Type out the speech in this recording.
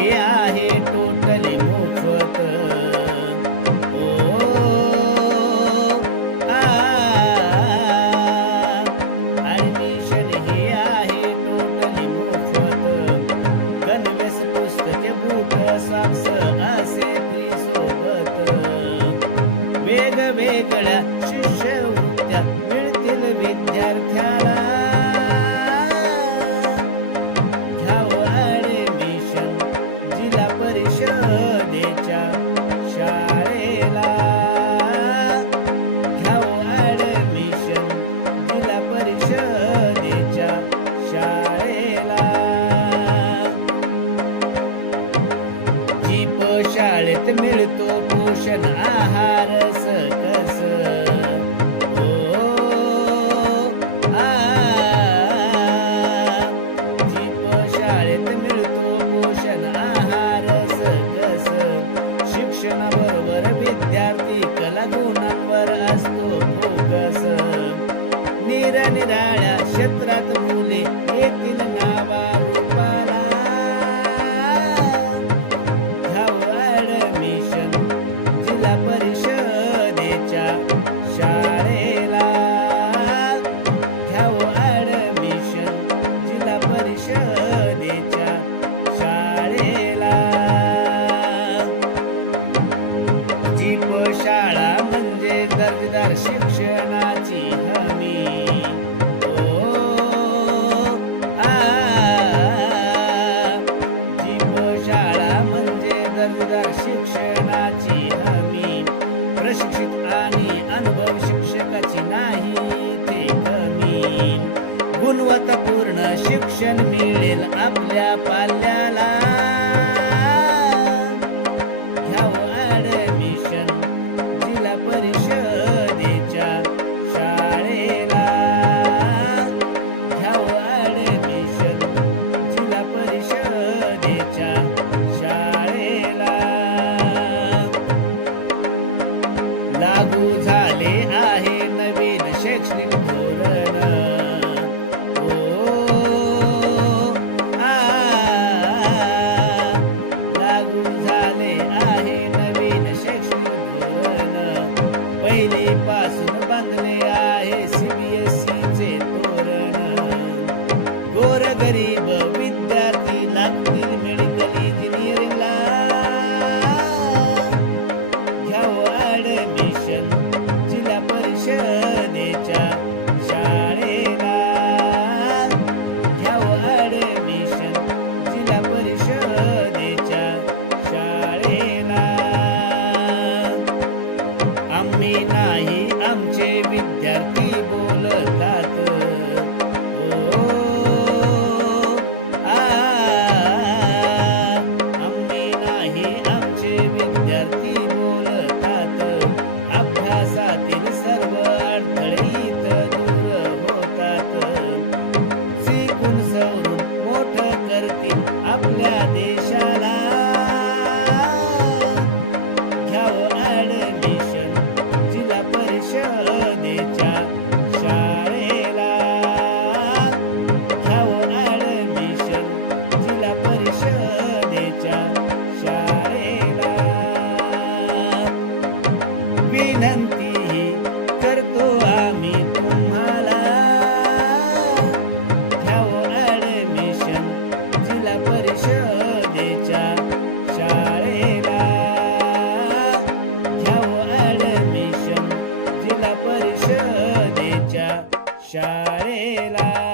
हे आहे टोटली मोफत. ओ आ ऍडमिशन हे आहे टोटली मोफत. गणवेश पुस्तके बूट सॉक्स असे फ्री सोबत वेगवेगळ्या शिष्यवृत्त्या मिळतील विद्यार्थ्याला. दर्जेदार शिक्षणाची हमी. ओ आ शाळा म्हणजे दर्जेदार शिक्षणाची हमी. प्रशिक्षित आणि अनुभव शिक्षकाची नाही ते कमी. गुणवत्तापूर्ण शिक्षण मिळेल आपल्या पाल्या पहिली पासून बांधले आहे सीबीएसईचे तोरण. गोर गरीब विनंती करतो आम्ही तुम्हाला. ॲडमिशन जिल्हा परिषदेच्या शाळेला. घ्यावं ॲडमिशन परिषदेच्या शाळेला.